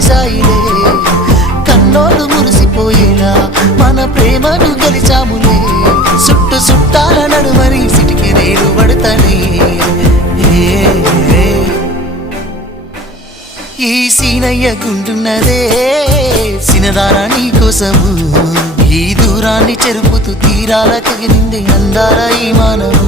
కలిసాయిలే కన్నోళ్ళు మురిసిపోయేలా మన ప్రేమను గెలిచాములే చుట్టు చుట్టాల నడుమని సిటికి నేను పడతానే ఈ సీనయ్య గుంటున్నదే సినదారా నీ కోసము ఈ దూరాన్ని చెరుపుతూ తీరాల కగిలింది అందాల ఈ మానవు